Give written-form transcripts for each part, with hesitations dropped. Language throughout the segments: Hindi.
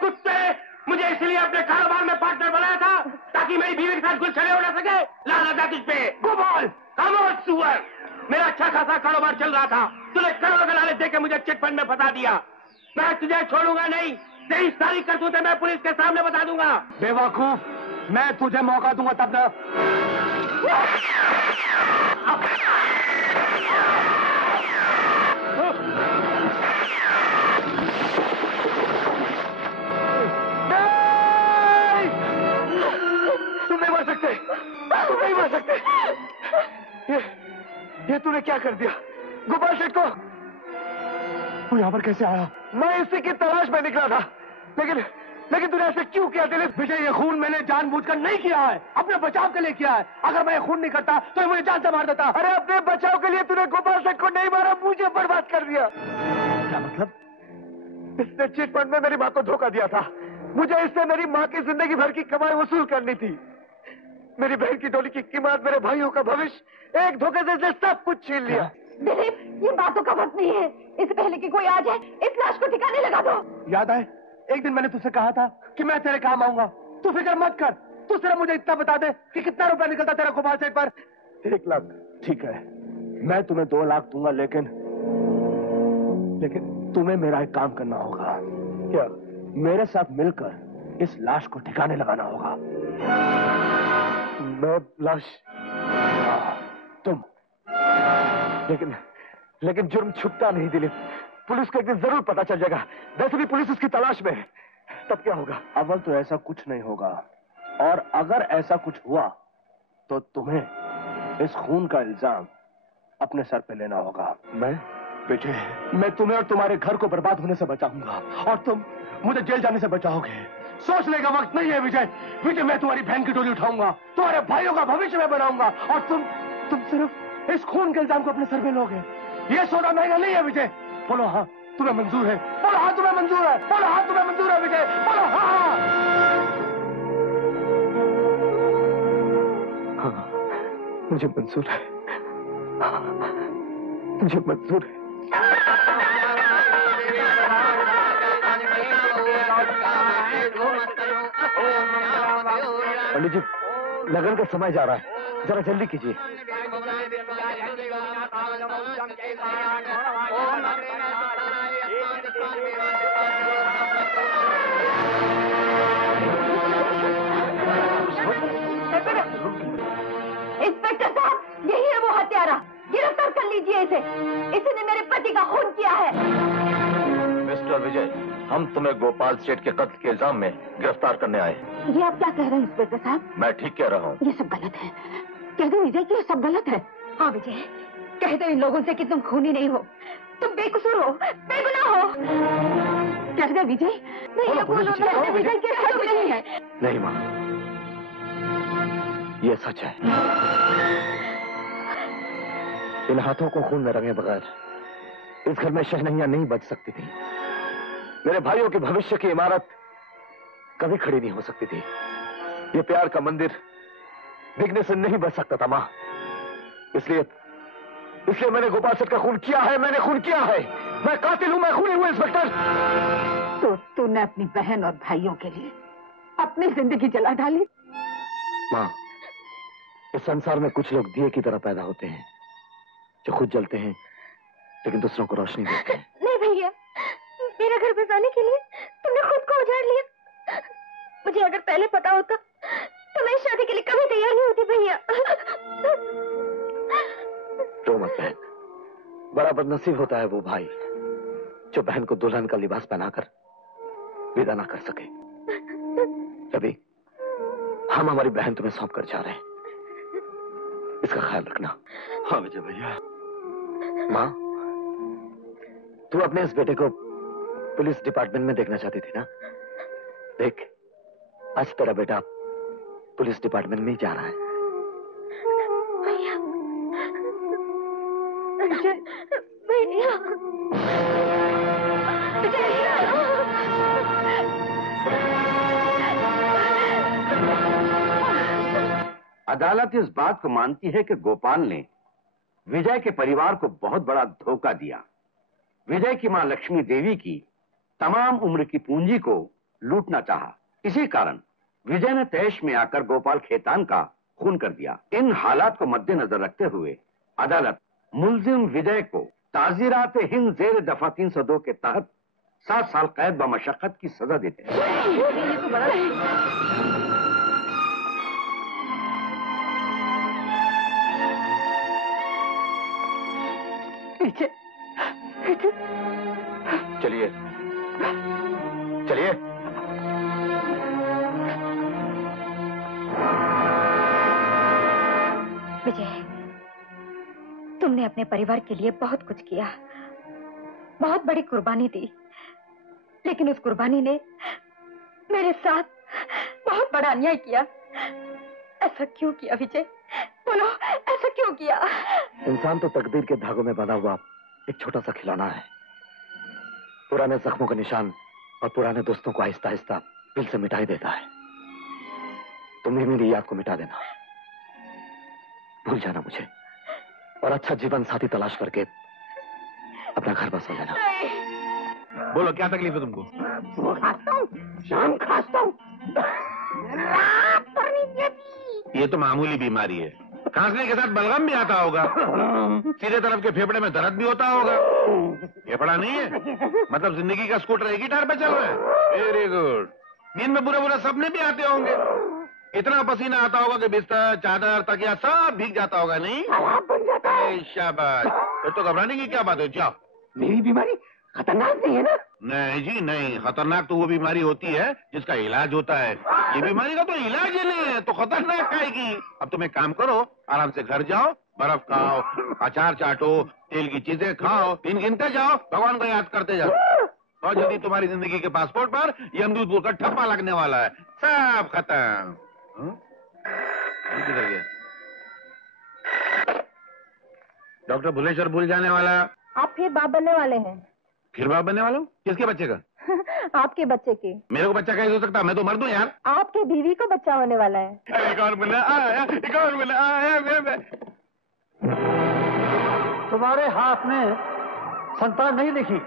कुत्ते, मुझे इसलिए अपने कारोबार में पार्टनर बनाया था ताकि मेरी बीवी के साथ गुलछड़े हो ना सके। लानत है तुझ पे। गोपाल, खामोश सुअर। मेरा अच्छा खासा कारोबार चल रहा था, तूने करोड़ों का लालच देकर मुझे चिटफंड में फंसा दिया। मैं तुझे छोड़ूंगा नहीं, तेरी सारी करतूतें मैं पुलिस के सामने बता दूंगा। बेवकूफ, मैं तुझे मौका दूंगा तब ना। तुम नहीं मर सकते, तुम नहीं मर सकते। ये तूने क्या कर दिया गोपाल सेठ को? तू यहाँ पर कैसे आया? मैं इसी की तलाश में निकला था, लेकिन तूने ऐसे क्यों किया दिलीप? विजय, ये खून मैंने जानबूझकर नहीं किया है, अपने बचाव के लिए किया है। अगर मैं ये खून नहीं करता तो ये मुझे जान से मार देता। अरे अपने बचाव के लिए तूने गोपाल सेठ को नहीं मारा, मुझे बर्बाद कर दिया। क्या मतलब? इसने चिट फंड में मेरी माँ को धोखा दिया था। मुझे इससे मेरी माँ की जिंदगी भर की कमाई वसूल करनी थी। मेरी बहन की डोली की कीमत, मेरे भाइयों का भविष्य, एक धोखे से सब कुछ छीन लिया। दिलीप, ये बातों का वक्त नहीं है। इससे पहले कि कोई आ जाए, इस लाश को ठिकाने लगा दो। याद आए एक दिन मैंने तुझसे कहा था कि मैं तेरे काम आऊंगा। तू फिक्र मत कर, तू सिर्फ मुझे इतना बता दे कि कितना रुपया निकलता तेरा गोपाल सेठ पर। 1 लाख ठीक है, मैं तुम्हें 2 लाख दूंगा, लेकिन तुम्हें मेरा एक काम करना होगा। क्या? मेरे साथ मिलकर इस लाश को ठिकाने लगाना होगा। मैं लाश? तुम। लेकिन जुर्म छुपता नहीं दिलीप, पुलिस को एक दिन जरूर पता चल जाएगा। वैसे भी पुलिस उसकी तलाश में है, तब क्या होगा? अव्वल तो ऐसा कुछ नहीं होगा, और अगर ऐसा कुछ हुआ तो तुम्हें इस खून का इल्जाम अपने सर पे लेना होगा। मैं बेटे, मैं तुम्हें और तुम्हारे घर को बर्बाद होने से बचाऊंगा, और तुम मुझे जेल जाने से बचाओगे। सोचने का वक्त नहीं है विजय। विजय, मैं तुम्हारी बहन की डोली उठाऊंगा, तुम्हारे भाइयों का भविष्य में बनाऊंगा, और तुम सिर्फ इस खून के इल्जाम को अपने सर पे लोगे। ये सौदा महंगा नहीं है विजय। बोलो हाँ, तुम्हें मंजूर है? बोलो हाँ, तुम्हें मंजूर है? बोलो हाँ, तुम्हें मंजूर है विजय? बोलो हाँ। हाँ, मुझे मंजूर है, मुझे मंजूर है। पंडित जी, लगन का समय जा रहा है, जरा जल्दी कीजिए। इंस्पेक्टर साहब, यही है वो हत्यारा। गिरफ्तार कर लीजिए इसे। इसने मेरे पति का खून किया है। मिस्टर विजय, हम तुम्हें गोपाल सेठ के कत्ल के इल्जाम में गिरफ्तार करने आए। ये आप क्या कह रहे हैं इंस्पेक्टर साहब? मैं ठीक कह रहा हूँ। ये सब गलत है। कह दो विजय कि ये सब गलत है। हाँ विजय, कह दो इन लोगों से कि तुम खूनी नहीं हो, तुम बेकसूर हो, बेगुनाह हो। कह दो विजय। नहीं बोलो विजय, नहीं है। नहीं माँ, ये सच है। इन हाथों को खून में रंगे बगैर इस घर में शहनैया नहीं बच सकती थी। मेरे भाइयों के भविष्य की इमारत कभी खड़ी नहीं हो सकती थी। ये प्यार का मंदिर बिकने से नहीं बच सकता था मां। इसलिए मैंने गोपाल सेठ का खून किया है। मैंने खून किया है। मैं कातिल हूं, मैं खूनी हूं इंस्पेक्टर। तो तूने अपनी बहन और भाइयों के लिए अपनी जिंदगी जला डाली? मां, इस संसार में कुछ लोग दिए की तरह पैदा होते हैं, जो खुद जलते हैं लेकिन दूसरों को रोशनी देते हैं। नहीं भैया, मेरा घर बसाने के लिए तुमने खुद को उजाड़ लिया। मुझे अगर पहले पता होता तो मैं शादी के लिए कभी तैयार नहीं होती भैया। रो मत बहन, बड़ा बदनसीब होता है वो भाई जो बहन को दुल्हन का लिबास पहनाकर विदा ना कर सके। रवि, हम हमारी बहन तुम्हें सौंप कर जा रहे हैं, इसका ख्याल रखना। हाँ विजय भैया। माँ, तू अपने इस बेटे को पुलिस डिपार्टमेंट में देखना चाहती थी ना? देख, आज तेरा बेटा पुलिस डिपार्टमेंट में ही जा रहा है। भैया, भैया, अदालत इस बात को मानती है कि गोपाल ने विजय के परिवार को बहुत बड़ा धोखा दिया। विजय की मां लक्ष्मी देवी की तमाम उम्र की पूंजी को लूटना चाहा। इसी कारण विजय ने तैश में आकर गोपाल खेतान का खून कर दिया। इन हालात को मद्देनजर रखते हुए अदालत मुलजिम विजय को ताज़ीरात हिंद ज़ेर दफा 302 के तहत 7 साल कैद व मशक्कत की सजा देते हैं। चलिए चलिए। विजय, तुमने अपने परिवार के लिए बहुत कुछ किया, बहुत बड़ी कुर्बानी दी, लेकिन उस कुर्बानी ने मेरे साथ बहुत बड़ा अन्याय किया। ऐसा क्यों किया विजय? बोलो, ऐसा क्यों किया? इंसान तो तकदीर के धागों में बंधा हुआ एक छोटा सा खिलौना है। पुराने जख्मों का निशान और पुराने दोस्तों को आहिस्ता आहिस्ता दिल से मिटाई देता है। तुम भी मेरी याद को मिटा देना, भूल जाना मुझे, और अच्छा जीवन साथी तलाश करके अपना घर बसा लेना। बोलो, क्या तकलीफ है तुमको? सुबह खांसता हूँ, शाम खांसता हूँ, रात भर नींद नहीं आती। ये तो मामूली बीमारी है। खांसने के साथ बलगम भी आता होगा, सीधे तरफ के फेफड़े में दर्द भी होता होगा। फेफड़ा नहीं है मतलब जिंदगी का स्कूटर एक ही टायर पे चल रहा है। Very good. नींद में बुरे बुरे सपने भी आते होंगे। इतना पसीना आता होगा कि बिस्तर, चादर, तकिया सब भीग जाता होगा। नहीं बन जाता है। शाबाश, फिर तो घबराने की क्या बात है। जाओ। मेरी बीमारी खतरनाक नहीं है ना? नहीं जी नहीं, खतरनाक तो वो बीमारी होती है जिसका इलाज होता है। ये बीमारी का तो इलाज ही नहीं है, तो खतरनाक काहेगी। अब तुम एक काम करो, आराम से घर जाओ, बर्फ खाओ, अचार चाटो, तेल की चीजें खाओ, दिन गिनते जाओ, भगवान को याद करते जाओ। और जल्दी तुम्हारी जिंदगी के पासपोर्ट पर यमदूत का ठप्पा लगने वाला है। सब खत्म। किधर गया डॉक्टर भुलेश्वर? भूल जाने वाला। आप फिर बाप बनने वाले हैं। फिर बाप बनने वाला हूँ? किसके बच्चे का? आपके बच्चे की। मेरे को बच्चा कैसे हो सकता? मैं तो मर दूं यार। आपके बीवी को बच्चा होने वाला है। एक और मिला आया, एक और मिला आया। तुम्हारे हाथ में संतान नहीं लिखी?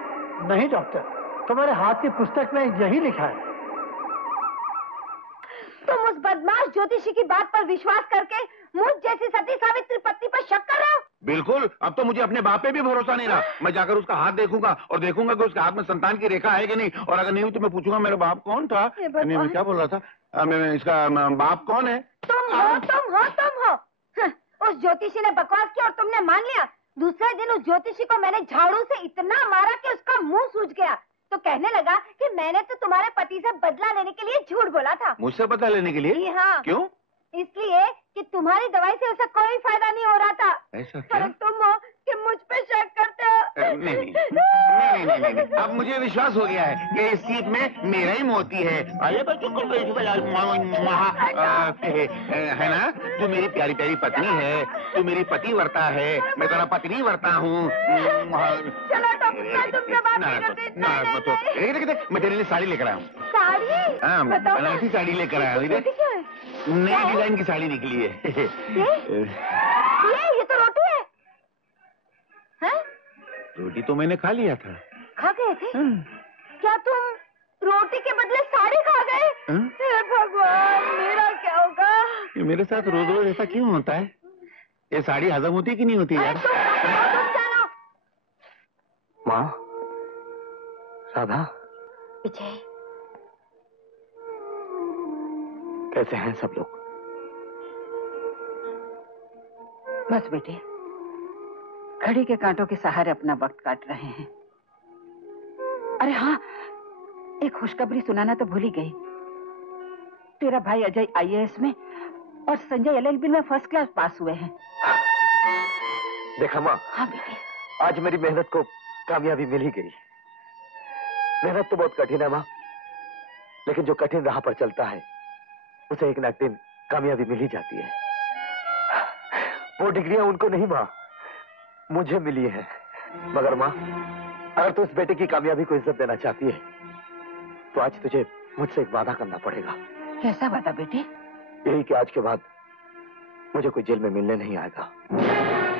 नहीं डॉक्टर, तुम्हारे हाथ की पुस्तक में यही लिखा है। तुम उस बदमाश ज्योतिषी की बात पर विश्वास करके मुझ जैसी सती सावित्री पत्नी पर शक कर रहे हो? बिल्कुल। अब तो मुझे अपने बाप पे भी भरोसा नहीं रहा। मैं जाकर उसका हाथ देखूंगा और देखूंगा कि उसके हाथ में संतान की रेखा है कि नहीं। और अगर नहीं हुई तो मैं पूछूंगा मेरा बाप कौन था। नहीं, मैं क्या बोल रहा था? मैं इसका बाप कौन है? तुम हो। उस ज्योतिषी ने बकवास किया और तुमने मान लिया। दूसरे दिन उस ज्योतिषी को मैंने झाड़ू से इतना मारा कि उसका मुंह सूज गया। तो कहने लगा कि मैंने तो तुम्हारे पति से बदला लेने के लिए झूठ बोला था। मुझसे बदला लेने के लिए? जी हाँ। क्यों? इसलिए कि तुम्हारी दवाई से उसे कोई फायदा नहीं हो रहा था। ऐसा क्या? पर तुम हो कि मुझ पे शक करते हो। नहीं। अब मुझे विश्वास हो गया है कि इस सीट में मेरा ही मोती है। अरे बच्चों को है ना? तू मेरी प्यारी प्यारी पत्नी है, तू मेरी पतिव्रता है, मैं तेरा पत्नी वर्ता हूँ। चलो मैं तुमसे बात नहीं करती। देख, मैं तेरे लिए साड़ी लेकर आया हूँ। साड़ी? हाँ, बताओ। बनारसी साड़ी लेकर आया हूँ। नई डिजाइन की साड़ी निकली है। ये तो रोटी है। हैं? रोटी तो मैंने खा लिया था। खा गए थे? क्या तुम रोटी के बदले साड़ी खा गए? हे भगवान, मेरा क्या होगा? ये मेरे साथ रोज रोज ऐसा क्यों होता है? ये साड़ी हजम होती कि नहीं होती यार? तुम जानो। माँ, राधा, विजय, कैसे हैं सब लोग? बस बेटे, घड़ी के कांटों के सहारे अपना वक्त काट रहे हैं। अरे हाँ, एक खुशखबरी सुनाना तो भूल ही गई। तेरा भाई अजय IAS में और संजय LLB में फर्स्ट क्लास पास हुए हैं। देखा माँ? हाँ बेटे। आज मेरी मेहनत को कामयाबी मिल ही गई। मेहनत तो बहुत कठिन है माँ, लेकिन जो कठिन राह पर चलता है उसे एक न एक दिन कामयाबी मिल ही जाती है। वो डिग्रियां उनको नहीं माँ, मुझे मिली है। मगर माँ, अगर तू इस बेटे की कामयाबी को इज्जत देना चाहती है तो आज तुझे मुझसे एक वादा करना पड़ेगा। कैसा वादा बेटे? यही कि आज के बाद मुझे कोई जेल में मिलने नहीं आएगा।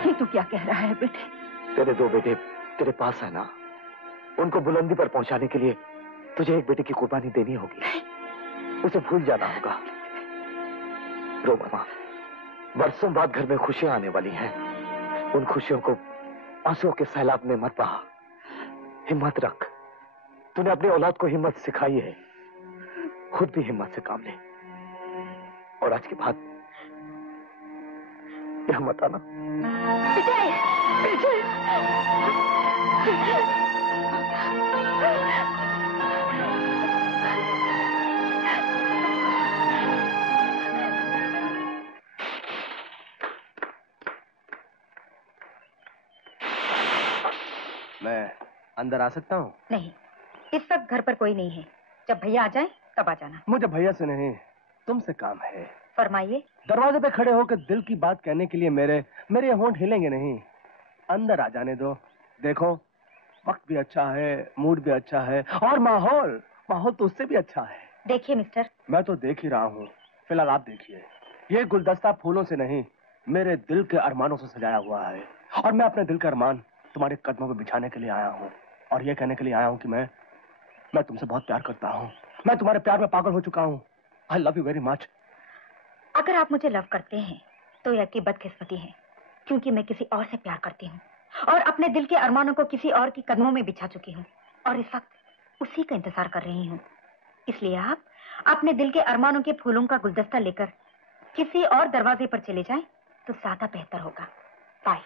ये तू क्या कह रहा है बेटे? तेरे 2 बेटे तेरे पास है ना, उनको बुलंदी पर पहुंचाने के लिए तुझे एक बेटे की कुर्बानी देनी होगी। उसे भूल जाना होगा। रो मामा, बरसों बाद घर में खुशियां आने वाली हैं। उन खुशियों को आंसुओं के सैलाब में मत बहा। हिम्मत रख। तूने अपनी औलाद को हिम्मत सिखाई है, खुद भी हिम्मत से काम ले। और आज के बाद यह मत आना। विजय, विजय। मैं अंदर आ सकता हूँ? नहीं, इस वक्त घर पर कोई नहीं है। जब भैया आ जाए तब आ जाना। मुझे भैया से नहीं, तुमसे काम है। फरमाइए। दरवाजे पे खड़े होकर दिल की बात कहने के लिए मेरे होंठ हिलेंगे नहीं। अंदर आ जाने दो। देखो, वक्त भी अच्छा है, मूड भी अच्छा है, और माहौल तो उससे भी अच्छा है। देखिए मिस्टर, मैं तो देख ही रहा हूँ। फिलहाल आप देखिए। ये गुलदस्ता फूलों से नहीं, मेरे दिल के अरमानों से सजाया हुआ है। और मैं अपने दिल के अरमान तुम्हारे कदमों पे बिछाने के लिए आया हूँ। और ये कहने के लिए आया हूँ कि मैं तुमसे बहुत प्यार करता हूँ। मैं तुम्हारे प्यार में पागल हो चुका हूँ। I love you very much. अगर आप मुझे लव करते हैं तो यह आपकी बदकिस्मती है, क्योंकि मैं किसी और से प्यार करती हूँ और अपने दिल के अरमानों को किसी और के कदमों में बिछा चुकी हूँ और इस वक्त उसी का इंतजार कर रही हूँ। इसलिए आप अपने दिल के अरमानों के फूलों का गुलदस्ता लेकर किसी और दरवाजे पर चले जाएं तो ज्यादा बेहतर होगा। बाय।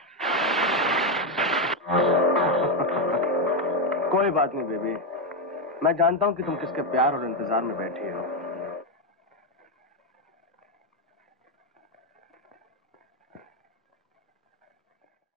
कोई बात नहीं बेबी, मैं जानता हूँ कि तुम किसके प्यार और इंतजार में बैठी हो।